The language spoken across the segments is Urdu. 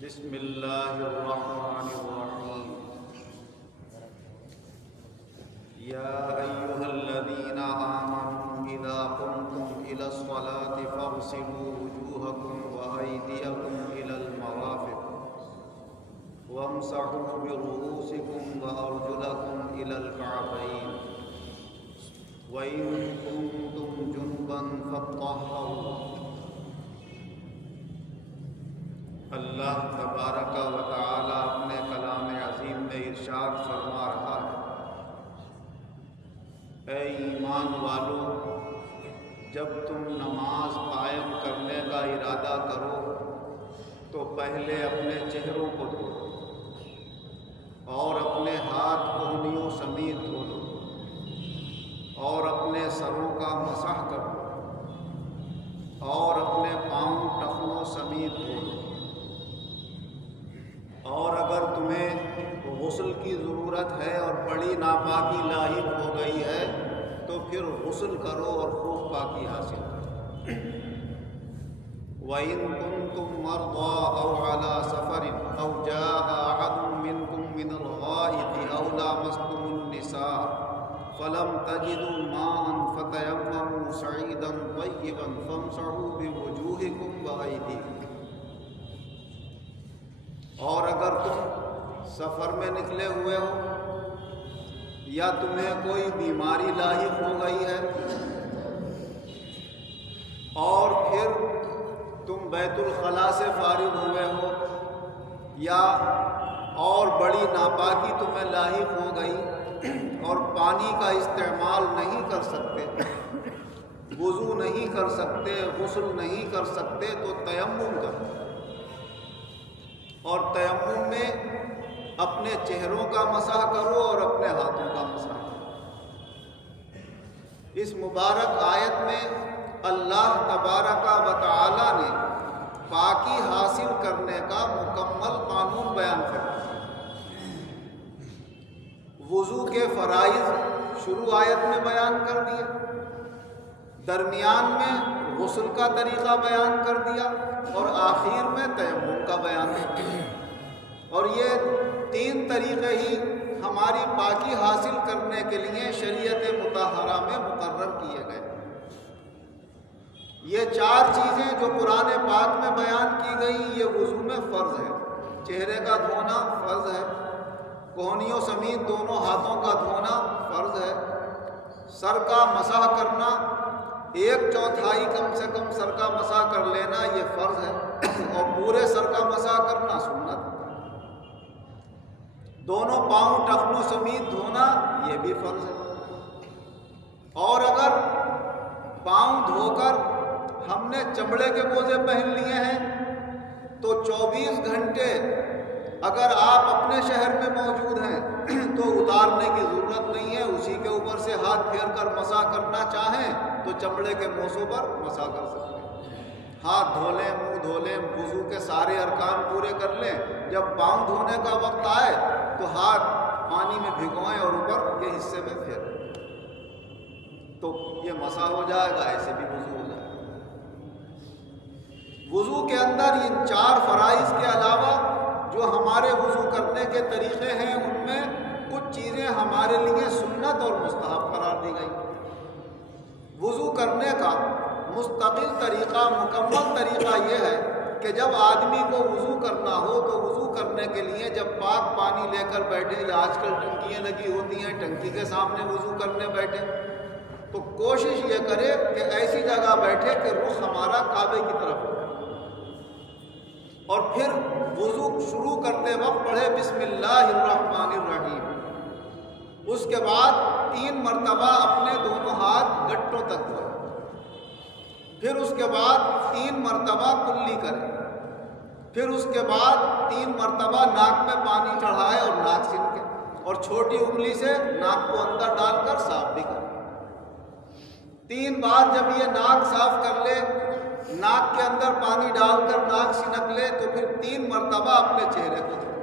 بسم اللہ الرحمن الرحیم یا ایہا الذین آمنوا اذا قمتم الى الصلاة فاغسلوا وجوہکم وایدیکم الى المرافق وامسحوا برؤوسکم وارجلکم الى الکعبین وإن كنتم جنبا فاطہروا۔ اللہ تبارک و تعالی اپنے کلام عظیم میں ارشاد فرما رہا ہے، اے ایمان والو، جب تم نماز قائم کرنے کا ارادہ کرو تو پہلے اپنے چہروں کو دھو اور اپنے ہاتھ کونیوں سمیت دھو لو اور اپنے سروں کا مسح کرو اور اپنے پاؤں ٹخنوں سمیت دھو لو، اور اگر تمہیں غسل کی ضرورت ہے اور بڑی ناپاکی لاحق ہو گئی ہے تو پھر غسل کرو اور خوب پاکی حاصل کرو۔ وَإِن كُنتُم مَّرْضَىٰ أَوْ عَلَىٰ سَفَرٍ أَوْ جَاءَ أَحَدٌ مِّنكُم مِّنَ الْغَائِطِ أَوْ لَامَسْتُمُ النِّسَاءَ فَلَمْ تَجِدُوا مَاءً فَتَيَمَّمُوا صَعِيدًا طَيِّبًا فَامْسَحُوا بِوُجُوهِكُمْ وَأَيْدِيكُمْ۔ اور اگر تم سفر میں نکلے ہوئے ہو یا تمہیں کوئی بیماری لاحق ہو گئی ہے اور پھر تم بیت الخلاء سے فارغ ہوئے ہو یا اور بڑی ناپاکی تمہیں لاحق ہو گئی اور پانی کا استعمال نہیں کر سکتے، وضو نہیں کر سکتے، غسل نہیں کر سکتے، تو تیمم کرو، اور تیمم میں اپنے چہروں کا مسح کرو اور اپنے ہاتھوں کا مسح کرو۔ اس مبارک آیت میں اللہ تبارک و تعالی نے پاکی حاصل کرنے کا مکمل قانون بیان کر دیا۔ وضو کے فرائض شروع آیت میں بیان کر دیا، درمیان میں غسل کا طریقہ بیان کر دیا اور آخر میں تیمم کا بیان کر دیا، اور یہ تین طریقے ہی ہماری پاکی حاصل کرنے کے لیے شریعت مطہرہ میں مقرر کیے گئے۔ یہ چار چیزیں جو قرآن پاک میں بیان کی گئی یہ وضو میں فرض ہے۔ چہرے کا دھونا فرض ہے، کونیوں سمیت دونوں ہاتھوں کا دھونا فرض ہے، سر کا مسح کرنا 1/4 کم سے کم سر کا مسح کر لینا یہ فرض ہے، اور پورے سر کا مسح کرنا سنت ہے۔ دونوں پاؤں ٹخنوں سمیت دھونا یہ بھی فرض ہے، اور اگر پاؤں دھو کر ہم نے چمڑے کے موزے پہن لیے ہیں تو 24 گھنٹے اگر آپ اپنے شہر میں موجود ہیں تو اتارنے کی ضرورت نہیں ہے، اسی کے اوپر سے ہاتھ پھیر کر مسح کرنا چاہیں تو چمڑے کے موزوں پر مسح کر سکتے ہیں۔ ہاتھ دھو لیں، منہ دھو لیں، وضو کے سارے ارکان پورے کر لیں، جب پاؤں دھونے کا وقت آئے تو ہاتھ پانی میں بھگوئیں اور اوپر کے حصے میں پھیریں تو یہ مسح ہو جائے گا، ایسے بھی وضو ہو جائے گا۔ وضو کے اندر ان چار فرائض کے علاوہ جو ہمارے وضو کرنے کے طریقے ہیں ان میں کچھ چیزیں ہمارے لیے سنت اور مستحب قرار دی گئی۔ وضو کرنے کا مستقل طریقہ، مکمل طریقہ یہ ہے کہ جب آدمی کو وضو کرنا ہو تو وضو کرنے کے لیے جب پاک پانی لے کر بیٹھے، یا آج کل ٹنکیاں لگی ہوتی ہیں، ٹنکی کے سامنے وضو کرنے بیٹھے تو کوشش یہ کرے کہ ایسی جگہ بیٹھے کہ رخ ہمارا کعبے کی طرف ہو، اور پھر وضو شروع کرتے وقت پڑھے بسم اللہ الرحمن الرحیم، اس کے بعد 3 مرتبہ اپنے دونوں ہاتھ گٹوں تک دھوئے، پھر اس کے بعد 3 مرتبہ کلی کرے، پھر اس کے بعد 3 مرتبہ ناک میں پانی چڑھائے اور ناک سنکے، اور چھوٹی انگلی سے ناک کو اندر ڈال کر صاف بھی کرے۔ 3 بار جب یہ ناک صاف کر لے، ناک کے اندر پانی ڈال کر ناک سنک لے تو پھر 3 مرتبہ اپنے چہرے کو دھوئے،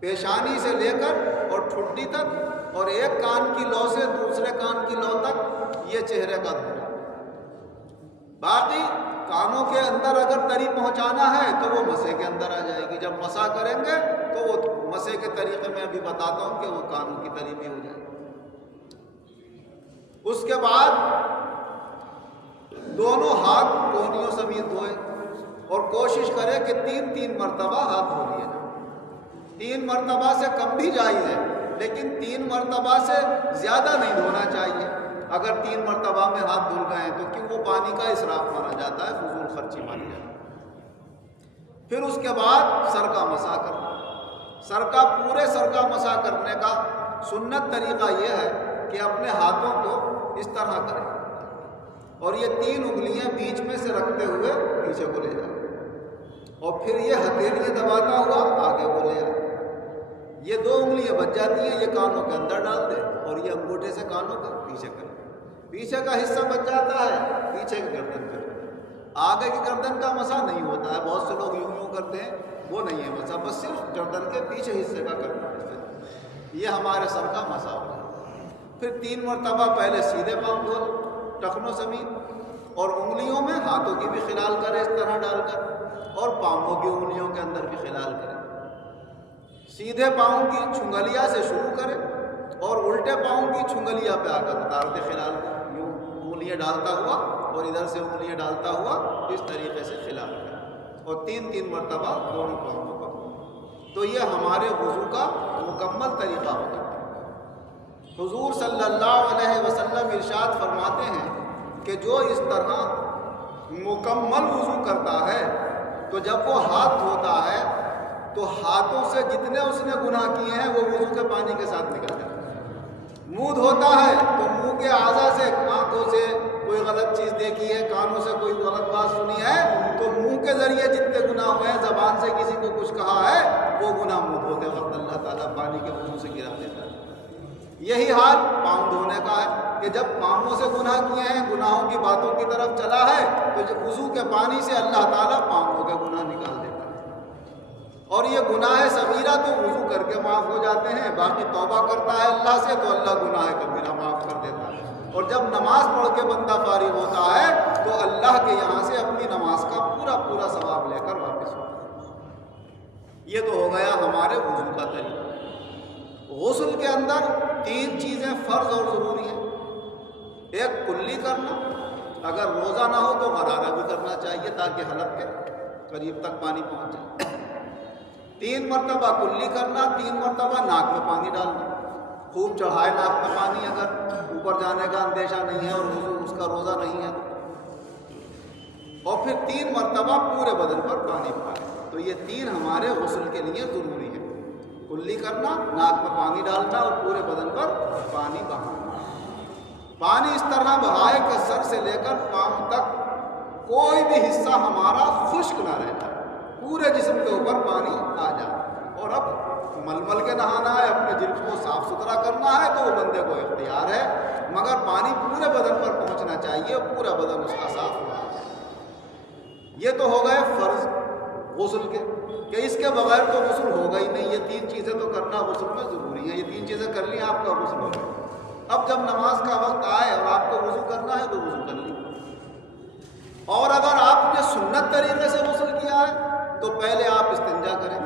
پیشانی سے لے کر اور ٹھڈی تک، اور ایک کان کی لو سے دوسرے کان کی لو تک یہ چہرے کا دھونا۔ باقی کانوں کے اندر اگر تری پہنچانا ہے تو وہ مسے کے اندر آ جائے گی. جب مسا کریں گے تو وہ مسے کے طریقے میں ابھی بتاتا ہوں کہ وہ کانوں کی تری بھی ہو جائے گی. اس کے بعد دونوں ہاتھ کوہنیوں سمیت دھوئے اور کوشش کرے کہ 3 مرتبہ ہاتھ دھو لیے جائیں. 3 مرتبہ سے کم بھی جائز ہے لیکن 3 مرتبہ سے زیادہ نہیں دھونا چاہیے. اگر 3 مرتبہ میں ہاتھ دھل گئے ہیں تو کیوں وہ پانی کا اسراف مانا جاتا ہے, فضول خرچی مانی جاتی ہے. پھر اس کے بعد سر کا مسح کرنا. پورے سر کا مسح کرنے کا سنت طریقہ یہ ہے کہ اپنے ہاتھوں کو اس طرح کریں اور یہ 3 انگلیاں بیچ میں سے رکھتے ہوئے پیچھے کو لے جائیں اور پھر یہ ہتھیلیاں دباتا ہوا آگے کو لے آئے. یہ 2 انگلیاں بچ جاتی ہیں, یہ کانوں کے اندر ڈال دیں اور یہ انگوٹھے سے کانوں کا پیچھے کریں. پیچھے کا حصہ بچ جاتا ہے, پیچھے کی گردن کریں. آگے کی گردن کا مسح نہیں ہوتا ہے, بہت سے لوگ یوں کرتے ہیں, وہ نہیں ہے مسح, بس صرف گردن کے پیچھے حصے کا کرنا ہے. یہ ہمارے سر کا مسح ہوتا ہے. پھر 3 مرتبہ پہلے سیدھے پاؤں دھو ٹخنوں سمیت اور انگلیوں میں ہاتھوں کی بھی خلال کریں اس طرح ڈال کر اور پاؤں کی انگلیوں کے اندر بھی خلال کریں. سیدھے پاؤں کی چھنگلیا سے شروع کریں اور الٹے پاؤں کی چھنگلیا پہ آ کر اتارتے خلال کو, یوں انگلیاں ڈالتا ہوا اور ادھر سے انگلیاں ڈالتا ہوا اس طریقے سے خلال کریں اور 3 مرتبہ دونوں پاؤں کو. تو یہ ہمارے وضو کا مکمل طریقہ ہوتا ہے. حضور صلی اللہ علیہ وسلم ارشاد فرماتے ہیں کہ جو اس طرح مکمل وضو کرتا ہے تو جب وہ ہاتھ دھوتا ہے تو ہاتھوں سے جتنے اس نے گناہ کیے ہیں وہ وضو کے پانی کے ساتھ نکل جاتے ہیں. منہ دھوتا ہے تو منہ کے اعضاء سے, آنکھوں سے کوئی غلط چیز دیکھی ہے, کانوں سے کوئی غلط بات سنی ہے تو منہ کے ذریعے جتنے گناہ ہوئے ہیں, زبان سے کسی کو کچھ کہا ہے, وہ گناہ منہ دھوتے وقت اللہ تعالیٰ پانی کے وضو سے گرا دیتا ہے. یہی حال پاؤں دھونے کا ہے کہ جب پاؤں سے گناہ کیے ہیں, گناہوں کی باتوں کی طرف چلا ہے تو جب وضو کے پانی سے اللہ تعالیٰ پاؤں کے گناہ نکال دیتا ہے. اور یہ گناہ صغیرہ تو وضو کر کے معاف ہو جاتے ہیں, باقی توبہ کرتا ہے اللہ سے تو اللہ گناہ کبیرہ معاف کر دیتا ہے. اور جب نماز پڑھ کے بندہ فارغ ہوتا ہے تو اللہ کے یہاں سے اپنی نماز کا پورا ثواب لے کر واپس ہوتا ہے. یہ تو ہو گیا ہمارے وضو کا طریقہ. غسل کے اندر 3 چیزیں فرض اور ضروری ہیں. ایک کلی کرنا, اگر روزہ نہ ہو تو غرارہ بھی کرنا چاہیے تاکہ حلق کے قریب تک پانی پہنچ جائے. 3 مرتبہ کلی کرنا, 3 مرتبہ ناک میں پانی ڈالنا, خوب چڑھائے ناک میں پانی اگر اوپر جانے کا اندیشہ نہیں ہے اور اس کا روزہ نہیں ہے تو, اور پھر 3 مرتبہ پورے بدن پر پانی پائے. تو یہ 3 ہمارے غسل کے لیے ضروری ہے, کلی کرنا, ناک میں پانی ڈالنا اور پورے بدن پر پانی بہانا. پانی اس طرح بہائے کہ سر سے لے کر پاؤں تک کوئی بھی حصہ ہمارا خشک نہ رہتا, پورے جسم کے اوپر پانی آ جائے. اور اب مل کے نہانا ہے, اپنے جلد کو صاف ستھرا کرنا ہے تو وہ بندے کو اختیار ہے, مگر پانی پورے بدن پر پہنچنا چاہیے, پورا بدن اس کا صاف ہونا چاہیے. یہ تو ہو گئے فرض غسل کے کہ اس کے بغیر تو غسل ہوگا ہی نہیں. یہ 3 چیزیں تو کرنا غسل میں ضروری ہے. یہ 3 چیزیں کر لی آپ کا غسل ہو گیا. اب جب نماز کا وقت آئے اور آپ کو وضو کرنا ہے تو وضو کر لیجیے. اور اگر آپ نے سنت طریقے سے غسل کیا ہے تو پہلے آپ استنجا کریں.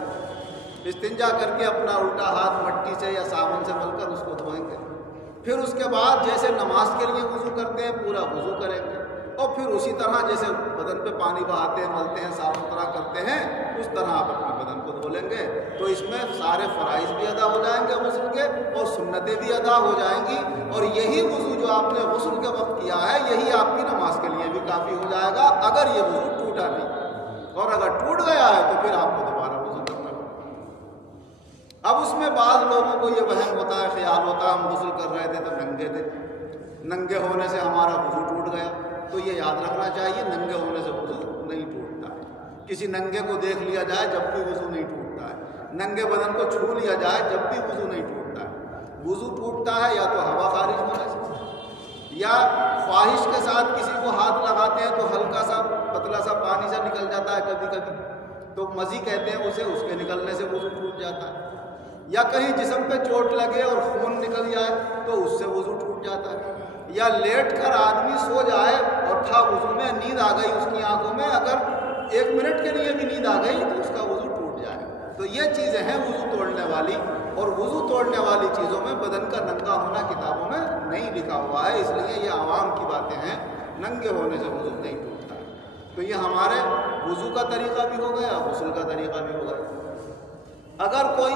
استنجا کر کے اپنا الٹا ہاتھ مٹی سے یا صابن سے مل کر اس کو دھوئیں گے. پھر اس کے بعد جیسے نماز کے لیے وضو کرتے ہیں پورا وضو کریں گے, اور پھر اسی طرح جیسے بدن پہ پانی بہاتے ہیں, ملتے ہیں, صاف ستھرا کرتے ہیں, اس طرح آپ اپنے بدن کو دھو لیں گے. تو اس میں سارے فرائض بھی ادا ہو جائیں گے غسل کے, اور سنتیں بھی ادا ہو جائیں گی. اور یہی وضو جو آپ نے غسل کے وقت کیا ہے یہی آپ کی نماز کے لیے بھی کافی ہو جائے گا, اگر یہ وضو ٹوٹا نہیں. اور اگر ٹوٹ گیا ہے تو پھر آپ کو دوبارہ وضو کرنا ہوگا. اب اس میں بعض لوگوں کو یہ وہم ہوتا ہے, خیال ہوتا ہے ہم غسل کر رہے تھے تو ننگے تھے, ننگے ہونے سے ہمارا وضو ٹوٹ گیا. تو یہ یاد رکھنا چاہیے ننگے ہونے سے وضو نہیں ٹوٹتا ہے. کسی ننگے کو دیکھ لیا جائے جب بھی وضو نہیں ٹوٹتا ہے, ننگے بدن کو چھو لیا جائے جب بھی وضو نہیں ٹوٹتا ہے. وضو ٹوٹتا ہے یا تو ہوا خارج ہونے سے, یا خواہش کے ساتھ کسی کو ہاتھ لگاتے ہیں تو ہلکا سا پتلا سا پانی سے نکل جاتا ہے کبھی کبھی, تو مزی کہتے ہیں اسے, اس کے نکلنے سے وضو ٹوٹ جاتا ہے. یا کہیں جسم پہ چوٹ لگے اور خون نکل جائے تو اس سے وضو ٹوٹ جاتا ہے. یا لیٹ کر آدمی سو جائے اور تھا وضو میں، نیند آ گئی اس کی آنکھوں میں، اگر 1 منٹ کے لیے بھی نیند آ گئی تو اس کا وضو ٹوٹ جائے گا۔ تو یہ چیزیں ہیں وضو توڑنے والی، اور وضو توڑنے والی چیزوں میں بدن کا ننگا ہونا کتابوں میں نہیں لکھا ہوا ہے، اس لیے یہ عوام کی باتیں ہیں، ننگے ہونے سے وضو نہیں ٹوٹتا ہے۔ تو یہ ہمارے وضو کا طریقہ بھی ہو گیا، غسل کا طریقہ بھی ہو گیا۔ اگر کوئی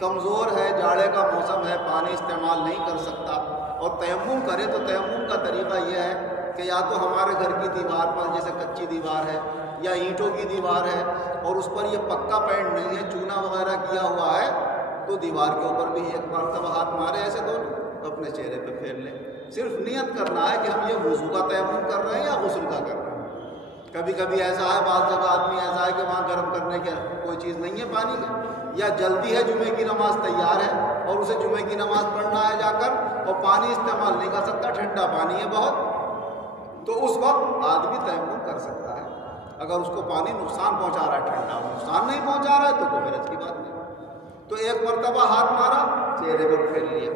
کمزور ہے، جاڑے کا موسم ہے، پانی استعمال نہیں کر سکتا اور تیمم کرے، تو تیمم کا طریقہ یہ ہے کہ یا تو ہمارے گھر کی دیوار پر، جیسے کچی دیوار ہے یا اینٹوں کی دیوار ہے اور اس پر یہ پکا پینٹ نہیں ہے، چونا وغیرہ کیا ہوا ہے، تو دیوار کے اوپر بھی ایک مرتبہ ہاتھ مارے ایسے دونوں، اپنے چہرے پہ پھیر لیں۔ صرف نیت کرنا ہے کہ ہم یہ وضو کا تیمم کر رہے ہیں یا غسل کا کر رہے ہیں۔ کبھی کبھی ایسا ہے، بعض جگہ آدمی ایسا ہے کہ وہاں گرم کرنے کی کوئی چیز نہیں ہے پانی کی، یا جلدی ہے، جمعے کی نماز تیار ہے اور اسے جمعے کی نماز پڑھنا ہے جا کر، اور پانی استعمال نہیں کر سکتا، ٹھنڈا پانی ہے بہت، تو اس وقت آدمی تیمم کر سکتا ہے اگر اس کو پانی نقصان پہنچا رہا ہے، ٹھنڈا نقصان نہیں پہنچا رہا ہے تو کوئی حرج کی بات نہیں۔ تو ایک مرتبہ ہاتھ مارا، چہرے پر پھیر لیا،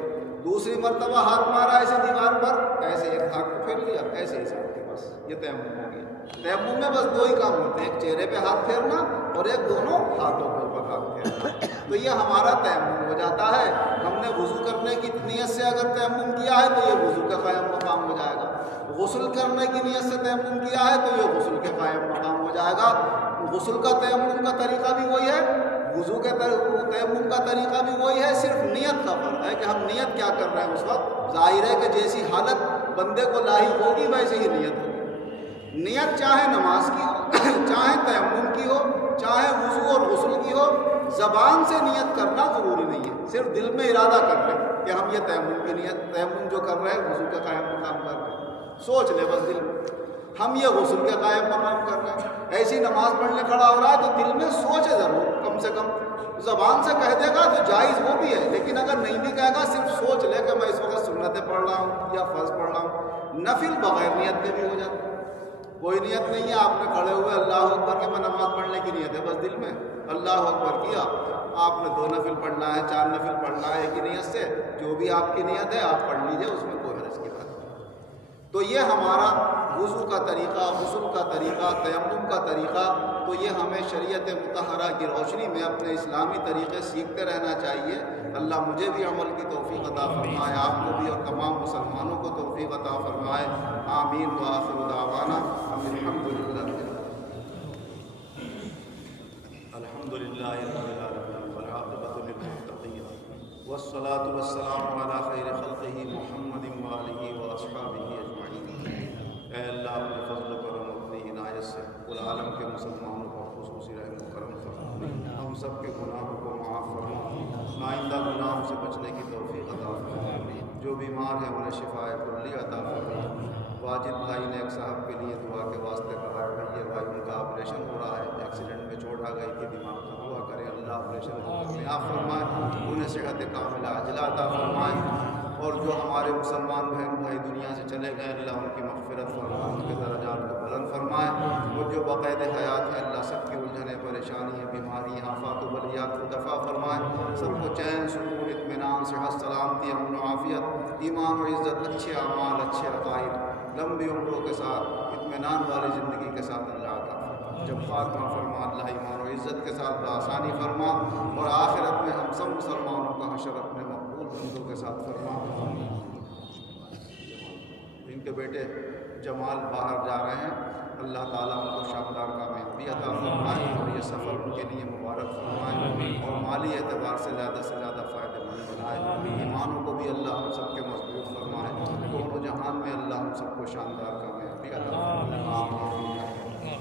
دوسری مرتبہ ہاتھ مارا ایسے دیوار پر، ایسے ایک ہاتھ کو پھیر لیا، ایسے ہی سب کے بس یہ تیمم ہو گیا۔ تیمم میں بس 2 ہی کام ہوتے ہیں، ایک چہرے پہ ہاتھ پھیرنا اور ایک دونوں ہاتھوں کے اوپر ہاتھ پھیرنا، تو یہ ہمارا تیمم ہو جاتا ہے۔ ہم نے وضو کرنے کی نیت سے اگر تیمم کیا ہے تو یہ وضو کا قائم مقام ہو جائے گا، غسل کرنے کی نیت سے تیمم کیا ہے تو یہ غسل کے قائم مقام ہو جائے گا۔ غسل کا تیمم کا طریقہ بھی وہی ہے، وضو کے تیمم کا طریقہ بھی وہی ہے، صرف نیت کا فرق ہے کہ ہم نیت کیا کر رہے ہیں اس وقت۔ ظاہر ہے کہ جیسی حالت بندے کو لاحق ہوگی ویسے ہی نیت ہوگی۔ نیت چاہے نماز کی ہو، چاہے تیمم کی ہو، چاہے وضو اور غسل کی ہو، زبان سے نیت کرنا ضروری نہیں ہے، صرف دل میں ارادہ کر لیں کہ ہم یہ تیمم کی نیت، تیمم جو کر رہے ہیں وضو کا قائم مقام کر رہے ہیں، سوچ لے بس دل میں ہم یہ غسل کے قائم مقام کر رہے ہیں۔ ایسی نماز پڑھنے کھڑا ہو رہا ہے تو دل میں سوچے ضرور، کم سے کم زبان سے کہہ دے گا تو جائز وہ بھی ہے، لیکن اگر نہیں بھی کہے گا صرف سوچ لے کہ میں اس وقت سنتیں پڑھ رہا ہوں یا فرض پڑھ رہا ہوں۔ نفل بغیر نیت کے بھی ہو جاتا ہے، کوئی نیت نہیں ہے، آپ نے کھڑے ہوئے اللہ اکبر کہ میں نماز پڑھنے کی نیت ہے، بس دل میں اللہ اکبر کیا، آپ نے 2 نفل پڑھنا ہے، 4 نفل پڑھنا ہے ایک ہی نیت سے، جو بھی آپ کی نیت ہے آپ پڑھ لیجئے، اس میں کوئی حرج کی بات نہیں۔ تو یہ ہمارا وضو کا طریقہ، غسل کا طریقہ، تیمم کا طریقہ، تو یہ ہمیں شریعت مطہرہ کی روشنی میں اپنے اسلامی طریقے سیکھتے رہنا چاہیے۔ اللہ مجھے بھی عمل کی توفیق عطا فرمائے، آپ کو بھی اور تمام مسلمانوں کو توفیق عطا فرمائے، آمین وآخر دعوانا الحمدللہ الحمدللہ رب العالمین والعاقبۃ للمتقین والصلاة والسلام علی خیر خلقہ محمد وآلہ واصحابہ اجمعین۔ اے اللہ اپنے فضل و کرم اپنی عنایت سے کل عالم کے مسلمانوں پر خصوصی رحم و کرم فرما، ہم سب کے گناہوں کو معاف فرما، آئندہ گناہوں سے بچنے کی توفیق عطا فرما، جو بیمار ہیں انہیں شفاء کلی عطا فرما۔ واجد بھائی نے ایک صاحب کے لیے دعا کے واسطے کہا ہے کہ یہ بھائی ان کا آپریشن ہو رہا ہے، ایکسیڈنٹ میں چوٹ آ گئی تھی دماغ کو، دعا کریں اللہ آپریشن کو کامیاب فرمائے، انہیں صحت کاملہ عاجلہ عطا فرمائے۔ اور جو ہمارے مسلمان بہن بھائی دنیا سے چلے گئے اللہ ان کی مغفرت فرمائے، ان کے درجات کو بلند فرمائے، اور جو بقید حیات ہیں اللہ سب کی الجھنیں، پریشانیاں، بیماریاں، آفات و بلیات کو دفع فرمائے، سب کو چین، سکون، اطمینان، صحت، سلامتی، امن و عافیت، ایمان و عزت، اچھے اعمال، اچھے عقائد، لمبی عمروں کے ساتھ، اطمینان والی زندگی کے ساتھ اللہ عطا فرما۔ جب خاتمہ فرما اللہ ایمان و عزت کے ساتھ بآسانی فرما، اور آخرت میں ہم سب مسلمانوں کا حشر اپنے مقبول بندوں کے ساتھ فرما۔ ان کے بیٹے جمال باہر جا رہے ہیں، اللہ تعالیٰ ان کو شاندار کامیابی عطا فرمائے، اور یہ سفر ان کے لیے مبارک فرمائے، اور مالی اعتبار سے زیادہ فائدہ مند بنائے۔ ایمانوں کو بھی اللہ ہم سب کے مضبوط فرمائے، دونوں جہان میں اللہ ہم سب کو شاندار